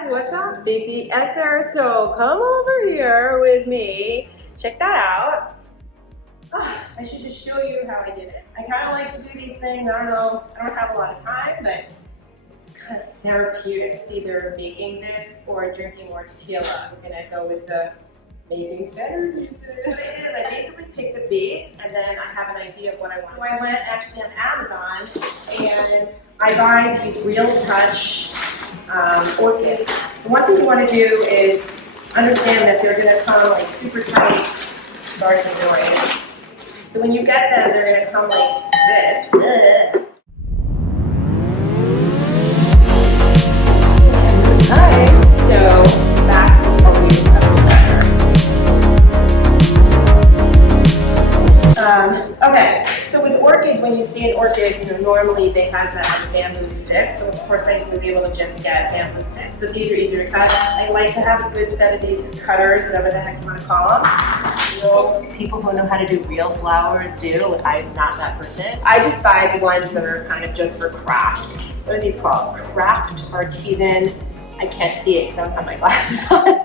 guys, what's up? Stacy Esser. So come over here with me. Check that out. I should just show you how I did it. I kind of like to do these things. I don't know, I don't have a lot of time, but it's kind of therapeutic. It's either making this or drinking more tequila. I'm gonna go with the making better juices. What I did is I basically picked the base and then I have an idea of what I want. So I went actually on Amazon and I buy these Real Touch orchids. And one thing you want to do is understand that they're going to come like super tight. Sorry for the noise. So when you get them, they're going to come like this. And tight, so fast is always better. Okay, so with orchids, when you see an orchid, normally they have that bamboo stick. So of course I was able to just get bamboo sticks. So these are easier to cut. I like to have a good set of these cutters, whatever the heck you want to call them. People who know how to do real flowers do. I'm not that person. I just buy the ones that are kind of just for craft. What are these called? Craft artisan. I can't see it because I don't have my glasses on.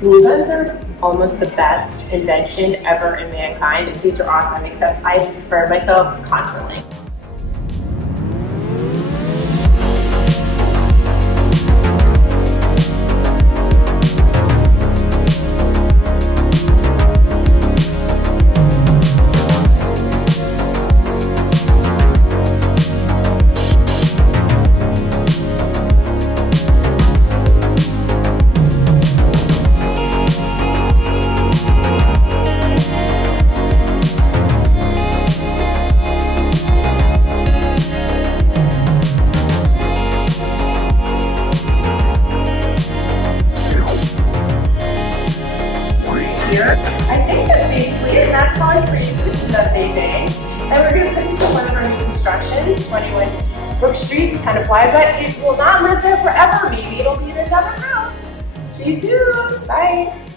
Glue guns are almost the best invention ever in mankind. These are awesome, except I burn myself constantly. I think that's basically it. That's how I created this amazing. And we're going to put these in one of our new constructions, 21 Brook Street, 10 apply, but it will not live there forever. Maybe it'll be in another house. See you soon. Bye.